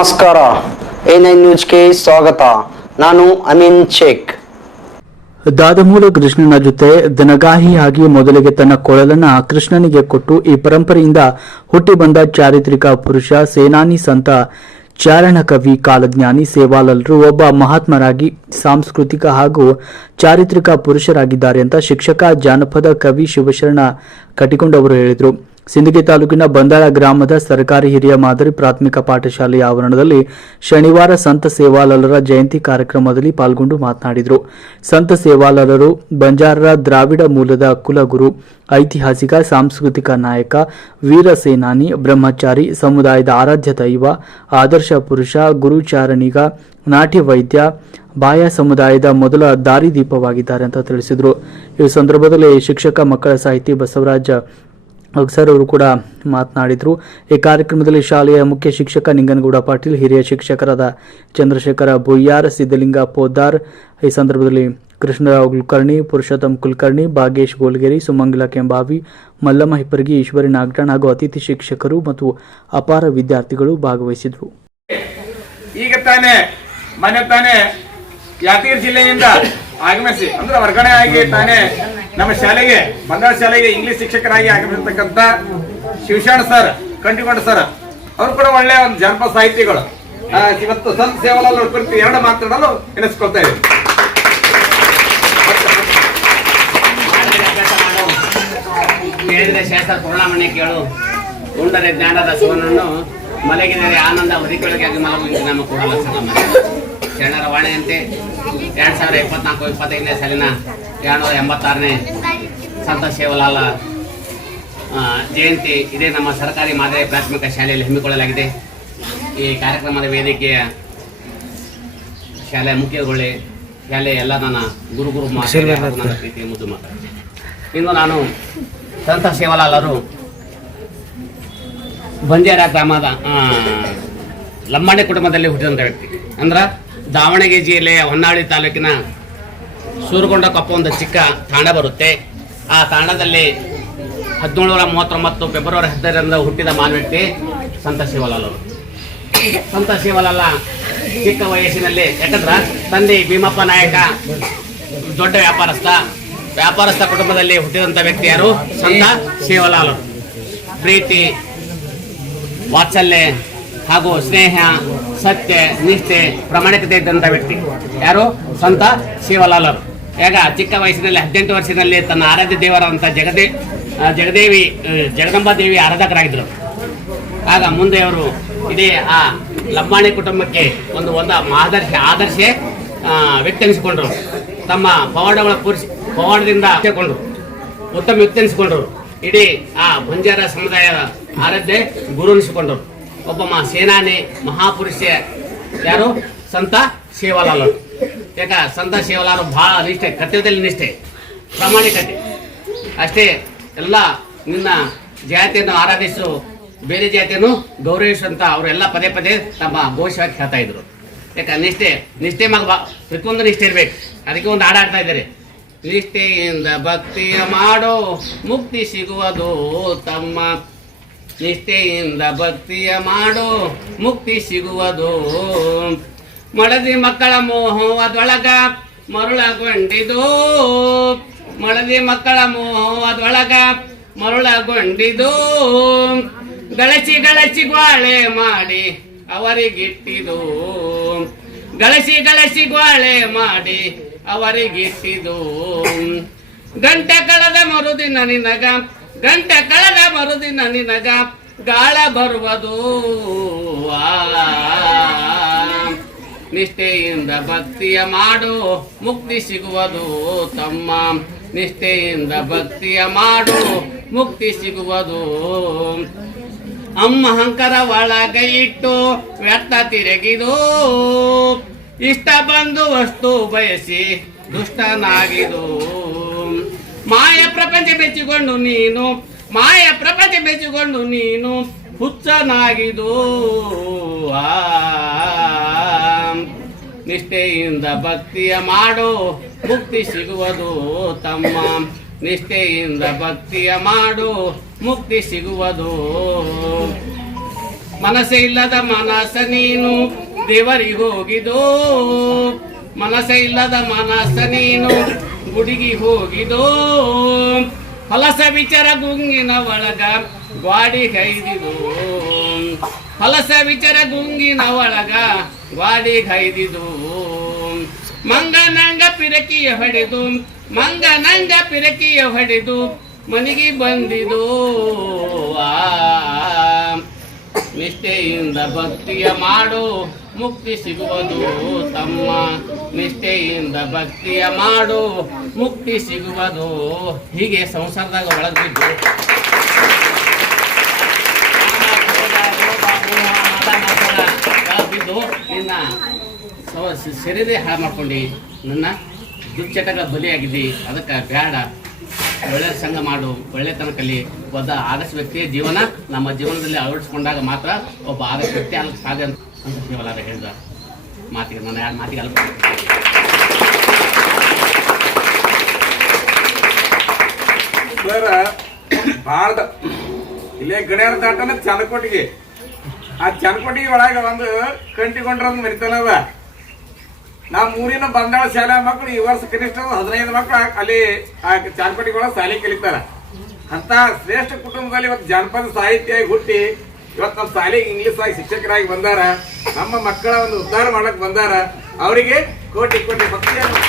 ನಮಸ್ಕಾರ. A nine ನ್ಯೂಸ್ಗೆ ಸ್ವಾಗತ. ನಾನು ಅಮೀನ್ ಶೇಖ್. ದಾದಮೂಲ ಕೃಷ್ಣನ ಜೊತೆ ದನಗಾಹಿಯಾಗಿ ಮೊದಲಿಗೆ ತನ್ನ ಕೊಳಲನ್ನ ಕೃಷ್ಣನಿಗೆ ಕೊಟ್ಟು ಈ ಪರಂಪರೆಯಿಂದ ಹುಟ್ಟಿ ಬಂದ ಚಾರಿತ್ರಿಕ ಪುರುಷ, ಸೇನಾನಿ ಸಂತ, ಚಾರಣ ಕವಿ, ಕಾಲಜ್ಞಾನಿ, ಸೇವಾಲಲ್ರು ಒಬ್ಬ ಮಹಾತ್ಮರಾಗಿ ಸಾಂಸ್ಕೃತಿಕ ಹಾಗೂ ಚಾರಿತ್ರಿಕ ಪುರುಷರಾಗಿದ್ದಾರೆ ಅಂತ ಶಿಕ್ಷಕ ಜಾನಪದ ಕವಿ ಶಿವಶರಣ ಕಟ್ಟಿಕೊಂಡವರು ಹೇಳಿದರು. ಸಿಂದಗಿ ತಾಲೂಕಿನ ಬಂದಾಳ ಗ್ರಾಮದ ಸರ್ಕಾರಿ ಹಿರಿಯ ಮಾದರಿ ಪ್ರಾಥಮಿಕ ಪಾಠಶಾಲೆಯ ಆವರಣದಲ್ಲಿ ಶನಿವಾರ ಸಂತ ಸೇವಾಲಾಲರ ಜಯಂತಿ ಕಾರ್ಯಕ್ರಮದಲ್ಲಿ ಪಾಲ್ಗೊಂಡು ಮಾತನಾಡಿದರು. ಸಂತ ಸೇವಾಲಾಲರು ಬಂಜಾರರ ದ್ರಾವಿಡ ಮೂಲದ ಕುಲಗುರು, ಐತಿಹಾಸಿಕ, ಸಾಂಸ್ಕೃತಿಕ ನಾಯಕ, ವೀರ ಸೇನಾನಿ, ಬ್ರಹ್ಮಚಾರಿ, ಸಮುದಾಯದ ಆರಾಧ್ಯ ದೈವ, ಆದರ್ಶ ಪುರುಷ, ಗುರುಚಾರಣಿಗ ನಾಟ್ಯ ವೈದ್ಯ, ಬಾಯ ಸಮುದಾಯದ ಮೊದಲ ದಾರಿದೀಪವಾಗಿದ್ದಾರೆ ಅಂತ ತಿಳಿಸಿದರು. ಈ ಸಂದರ್ಭದಲ್ಲಿ ಶಿಕ್ಷಕ ಮಕ್ಕಳ ಸಾಹಿತಿ ಬಸವರಾಜ ಅಗ್ಸರ್ ಅವರು ಕೂಡ ಮಾತನಾಡಿದರು. ಈ ಕಾರ್ಯಕ್ರಮದಲ್ಲಿ ಶಾಲೆಯ ಮುಖ್ಯ ಶಿಕ್ಷಕ ನಿಂಗನಗೌಡ ಪಾಟೀಲ್, ಹಿರಿಯ ಶಿಕ್ಷಕರಾದ ಚಂದ್ರಶೇಖರ ಬೊಯ್ಯಾರ್ ಸಿದ್ದಲಿಂಗ ಪೋದ್ದಾರ್ ಈ ಸಂದರ್ಭದಲ್ಲಿ ಕೃಷ್ಣರಾವ್ ಕುಲಕರ್ಣಿ, ಪುರುಷೋತ್ತಮ್ ಕುಲಕರ್ಣಿ ಭಾಗೇಶ್ ಗೋಲ್ಗೇರಿ, ಸುಮಂಗಲ ಕೆಂಬಾವಿ, ಮಲ್ಲಮ್ಮ ಹಿಪ್ಪರ್ಗಿ, ಈಶ್ವರಿ ನಾಗಟಾಣ್ ಹಾಗೂ ಅತಿಥಿ ಶಿಕ್ಷಕರು ಮತ್ತು ಅಪಾರ ವಿದ್ಯಾರ್ಥಿಗಳು ಭಾಗವಹಿಸಿದರು. ಈಗ ತಾನೇ, ಮನೆ ತಾನೇ, ಯಾದಗಿರಿ ಜಿಲ್ಲೆಯಿಂದ ಆಗಮಿಸಿ. ಅಂದ್ರೆ ವರ್ಗಣೆ ಆಗಿ ತಾನೇ ನಮ್ಮ ಶಾಲೆಗೆ ಬಂಗಾಳ ಶಾಲೆಗೆ ಇಂಗ್ಲಿಷ್ ಶಿಕ್ಷಕರಾಗಿ ಆಗಮಿಸಿರ್ತಕ್ಕಂಥ ಶಿವಶಾಣ ಸರ್ ಕಂಡಿಕೊಂಡ ಸರ್ ಅವರು ಕೂಡ ಒಳ್ಳೆಯ ಒಂದು ಜನಪದ ಸಾಹಿತಿಗಳು. ಇವತ್ತು ಸಂತ ಸೇವಲಲ್ಲಿ ಕುರಿತು ಎರಡು ಮಾತನಾಡಲು ಎನಿಸ್ಕೊಳ್ತಾ ಇದ್ದೀವಿ ಕೇಳಿದ್ರೆ ಶಾಸ್ತ್ರ ಕೇಳು. ಉಂಡರೆ ಜ್ಞಾನದ ಸುವರ್ಣನು ಮಲಗಿದರೆ ಆನಂದ ಹೊದಿಕೆಳಗಾಗಿ ಮಲಗುವಂತೆ ನಮ್ಮ ಕೂಡಲ ಶರಣರ ವಾಣಿಯಂತೆ, ಎರಡು ಸಾವಿರದ ಇಪ್ಪತ್ನಾಲ್ಕು, ಇಪ್ಪತ್ತೈದನೇ ಸಾಲಿನ ಎರಡುನೂರ ಎಂಬತ್ತಾರನೇ ಸಂತ ಸೇವಲಾಲ ಜಯಂತಿ ಇದೇ ನಮ್ಮ ಸರ್ಕಾರಿ ಮಾದರಿ ಪ್ರಾಥಮಿಕ ಶಾಲೆಯಲ್ಲಿ ಹಮ್ಮಿಕೊಳ್ಳಲಾಗಿದೆ. ಈ ಕಾರ್ಯಕ್ರಮದ ವೇದಿಕೆಯ ಶಾಲೆಯ ಮುಖ್ಯಗೊಳ್ಳಿ ಶಾಲೆಯ ಎಲ್ಲ ನನ್ನ ಗುರುಗುರು ನನ್ನ ಪ್ರೀತಿಯ ಮುದ್ದು ಮಕ್ಕಳು. ಇನ್ನು ನಾನು ಸಂತ ಸೇವಲಾಲರು ಬಂಜಾರ ಗ್ರಾಮದ ಲಂಬಾಣಿ ಕುಟುಂಬದಲ್ಲಿ ಹುಟ್ಟಿದಂಥ ವ್ಯಕ್ತಿ. ಅಂದ್ರೆ ದಾವಣಗೆರೆ ಜಿಲ್ಲೆಯ ಹೊನ್ನಾಳಿ ತಾಲೂಕಿನ ಸೂರುಗೊಂಡ ಕೊಪ್ಪ ಒಂದು ಚಿಕ್ಕ ತಾಣ ಬರುತ್ತೆ. ಆ ತಾಣದಲ್ಲಿ ಹದಿನೇಳು ನೂರ ಮೂವತ್ತೊಂಬತ್ತು ಫೆಬ್ರವರಿ ಹದಿನೈದರಿಂದ ಹುಟ್ಟಿದ ಮಾನ್ ವ್ಯಕ್ತಿ ಸಂತ ಶಿವಲಾಲರು ಸಂತ ಶಿವಲಾಲ ಚಿಕ್ಕ ವಯಸ್ಸಿನಲ್ಲಿ, ಯಾಕಂದ್ರೆ ತಂದೆ ಭೀಮಪ್ಪ ನಾಯಕ, ದೊಡ್ಡ ವ್ಯಾಪಾರಸ್ಥ ವ್ಯಾಪಾರಸ್ಥ ಕುಟುಂಬದಲ್ಲಿ ಹುಟ್ಟಿದಂಥ ವ್ಯಕ್ತಿ ಯಾರು? ಸಂತ ಶಿವಲಾಲರು ಪ್ರೀತಿ, ವಾತ್ಸಲ್ಯ ಹಾಗೂ ಸ್ನೇಹ, ಸತ್ಯ, ನಿಷ್ಠೆ ಪ್ರಾಮಾಣಿಕತೆ ಇದ್ದಂಥ ವ್ಯಕ್ತಿ. ಯಾರು? ಸಂತ ಶಿವಲಾಲರು. ಯಾಗ ಚಿಕ್ಕ ವಯಸ್ಸಿನಲ್ಲಿ, ಹದಿನೆಂಟು ವರ್ಷದಲ್ಲಿ ತನ್ನ ಆರಾಧ್ಯ ದೇವರಾದಂಥ ಜಗದೇ ಜಗದೇವಿ ಜಗದಂಬಾ ದೇವಿ ಆರಾಧಕರಾಗಿದ್ದರು. ಆಗ ಮುಂದೆ ಅವರು ಇಡೀ ಆ ಲಂಬಾಣಿ ಕುಟುಂಬಕ್ಕೆ ಒಂದು ಒಂದು ಆದರ್ಶ ಆದರ್ಶ ವ್ಯಕ್ತಿ ಅನಿಸಿಕೊಂಡ್ರು ತಮ್ಮ ಪವಾಡಗಳ ಪುರುಷ ಪವಾಡದಿಂದ ಕೊಂಡ್ರು ಉತ್ತಮ ವ್ಯಕ್ತಿ ಅನಿಸಿಕೊಂಡ್ರು ಇಡೀ ಆ ಬಂಜಾರ ಸಮುದಾಯದ ಆರಾಧ್ಯ ಗುರು ಅನಿಸಿಕೊಂಡ್ರು ಒಬ್ಬ ಮಾ ಸೇನಾನಿ, ಮಹಾಪುರುಷ ಯಾರು? ಸಂತ ಶಿವಲಾಲರು ಯಾಕ? ಸಂತ ಸೇವಾಲಾಲ್ ಬಹಳ ನಿಷ್ಠೆ ಕರ್ತವ್ಯದಲ್ಲಿ ನಿಷ್ಠೆ, ಪ್ರಾಮಾಣಿಕತೆ. ಅಷ್ಟೇ ಎಲ್ಲ ನಿನ್ನ ಜಾತಿಯನ್ನು ಆರಾಧಿಸು, ಬೇರೆ ಜಾತಿಯನ್ನು ಗೌರವಿಸುವಂತ ಅವರೆಲ್ಲ ಪದೇ ಪದೇ ತಮ್ಮ ಘೋಷವಾಗಿ ಹೇಳ್ತಾ ಇದ್ರು. ಯಾಕ? ನಿಷ್ಠೆ ನಿಷ್ಠೆ ಮಗ ಪ್ರತಿಯೊಂದು ನಿಷ್ಠೆ ಇರ್ಬೇಕು. ಅದಕ್ಕೆ ಒಂದು ಹಾಡು ಆಡ್ತಾ ಇದ್ದಾರೆ. ನಿಷ್ಠೆಯಿಂದ ಭಕ್ತಿಯ ಮಾಡೋ, ಮುಕ್ತಿ ಸಿಗುವುದು ತಮ್ಮ ನಿಷ್ಠೆಯಿಂದ ಭಕ್ತಿಯ ಮಾಡೋ, ಮುಕ್ತಿ ಸಿಗುವುದು ಮಡದಿ ಮಕ್ಕಳ ಮೋಹವದೊಳಗ ಮರುಳಗೊಂಡಿದು. ಮಡದಿ ಮಕ್ಕಳ ಮೋಹವದೊಳಗ ಮರುಳಗೊಂಡಿದು. ಗಳಸಿ ಗಳಸಿ ಗ್ವಾಳೆ ಮಾಡಿ ಅವರಿಗಿಟ್ಟಿದು. ಗಳಸಿ ಗಳಸಿ ಗ್ವಾಳೆ ಮಾಡಿ ಅವರಿಗಿಟ್ಟಿದು. ಗಂಟೆ ಕಳೆದ ಮರುದಿನ ನಿನಗ ಗಂಟೆ ಕಳೆದ ಮರುದಿನ ನಿನಗ ಗಾಳ ಬರುವುದು. ನಿಷ್ಠೆಯಿಂದ ಭಕ್ತಿಯ ಮಾಡು, ಮುಕ್ತಿ ಸಿಗುವುದು ತಮ್ಮ. ನಿಷ್ಠೆಯಿಂದ ಭಕ್ತಿಯ ಮಾಡು, ಮುಕ್ತಿ ಸಿಗುವುದು. ಅಮ್ಮ ಹಂಕರ ಒಳಗೆ ಇಟ್ಟು ವ್ಯರ್ಥ ತಿರುಗಿದು, ಇಷ್ಟ ಬಂದು ವಸ್ತು ಬಯಸಿ ದುಷ್ಟನಾಗಿದು. ಮಾಯ ಪ್ರಪಂಚ ಬೆಚ್ಚಿಕೊಂಡು ನೀನು, ಮಾಯ ಪ್ರಪಂಚ ಬೆಚ್ಚಿಕೊಂಡು ನೀನು ಹುಚ್ಚನಾಗಿದು ನಿಷ್ಠೆಯಿಂದ ಭಕ್ತಿಯ ಮಾಡೋ, ಮುಕ್ತಿ ಸಿಗುವುದು ತಮ್ಮ. ನಿಷ್ಠೆಯಿಂದ ಭಕ್ತಿಯ ಮಾಡು, ಮುಕ್ತಿ ಸಿಗುವುದು. ಮನಸ್ಸೇ ಇಲ್ಲದ ಮನಸ್ಸ ನೀನು, ದೇವರಿಗೆ ಹೋಗಿದೋ ಮನಸ್ಸೇ ಇಲ್ಲದ ಮನಸ್ಸ ನೀನು ಗುಡಿಗೆ ಹೋಗಿದೋ? ಹೊಲಸ ವಿಚಾರ ಗುಂಗಿನ ಒಳಗ ಗ್ವಾಡಿ ಕೈದಿದು ಹೊಲಸ ವಿಚಾರ ಗುಂಗಿನ ಒಳಗ ಗ್ವಾಡಿ ಕೈದಿದು ಮಂಗನಂಗ ಪಿರಕಿಯ ಹೊಡೆದು, ಮಂಗನಂಗ ಪಿರಕಿಯ ಹೊಡೆದು ಮನೆಗೆ ಬಂದಿದು? ನಿಷ್ಠೆಯಿಂದ ಭಕ್ತಿಯ ಮಾಡು ಮುಕ್ತಿ ಸಿಗುವುದು ತಮ್ಮ ನಿಷ್ಠೆಯಿಂದ ಭಕ್ತಿಯ ಮಾಡು, ಮುಕ್ತಿ ಸಿಗುವುದು. ಹೀಗೆ ಸಂಸಾರದಾಗ ಒಳಗಿದ್ದು ಒಳಗ್ ಬಿದ್ದು ನಿನ್ನ ಶರೀರ ಹಾಳು ಮಾಡ್ಕೊಂಡು. ನನ್ನ ದುಶ್ಚಟಗಳ ಬಲಿಯಾಗಿದ್ದಿ ಅದಕ್ಕೆ ಬೇಡ ಒಳ್ಳೆಯ ಸಂಘ ಮಾಡು. ಒಳ್ಳೆತನ ಕಲಿ ಒಬ್ಬ ಆದರ್ಶ ವ್ಯಕ್ತಿಯ ಜೀವನ ನಮ್ಮ ಜೀವನದಲ್ಲಿ ಅಳವಡಿಸಿಕೊಂಡಾಗ ಮಾತ್ರ ಒಬ್ಬ ಆದರ್ಶ ವ್ಯಕ್ತಿ ಆಗಕ್ಕೆ ಸಾಧ್ಯ ಅಂತ ಹೇಳಿದ. ಮಾತಿಗೆ ನಾನು ಯಾರು ಮಾತಿಗೆ ಅಲ್ಪ ಸರ್ ಭಾಳ ಇಲ್ಲೇ ಗಣ್ಯರ ದಾಟನ ಚಂದಕೋಟಿಗೆ ಆ ಚಂದಕೋಟಿಗೆ ಒಳಗೆ ಒಂದು ಕಂಟಿಕೊಂಡ್ರೊಂದು ಒಂದು ಮರಿತನ ಅದ. ನಮ್ಮ ಊರಿನ ಬಂದಾಳ ಶಾಲೆ ಮಕ್ಕಳು ಈ ವರ್ಷ ಕನಿಷ್ಠ ಹದಿನೈದು ಮಕ್ಕಳು ಅಲ್ಲಿ ಆ ಚಾನ್ಕೋಟಿಗೆ ಒಳಗೆ ಶಾಲೆ ಕಲಿತಾರ. ಅಂತ ಶ್ರೇಷ್ಠ ಕುಟುಂಬದಲ್ಲಿ ಇವತ್ತು ಜಾನಪದ ಸಾಹಿತ್ಯ ಹುಟ್ಟಿ ಇವತ್ತು ನಮ್ಮ ಶಾಲೆಗೆ ಇಂಗ್ಲಿಷ್ ಆಗಿ ಶಿಕ್ಷಕರಾಗಿ ಬಂದಾರ, ನಮ್ಮ ಮಕ್ಕಳ ಒಂದು ಉದ್ಧಾರ ಮಾಡಕ್ ಬಂದಾರ, ಅವರಿಗೆ ಕೋಟಿ ಕೋಟಿ ಭಕ್ತಿಯನ್ನು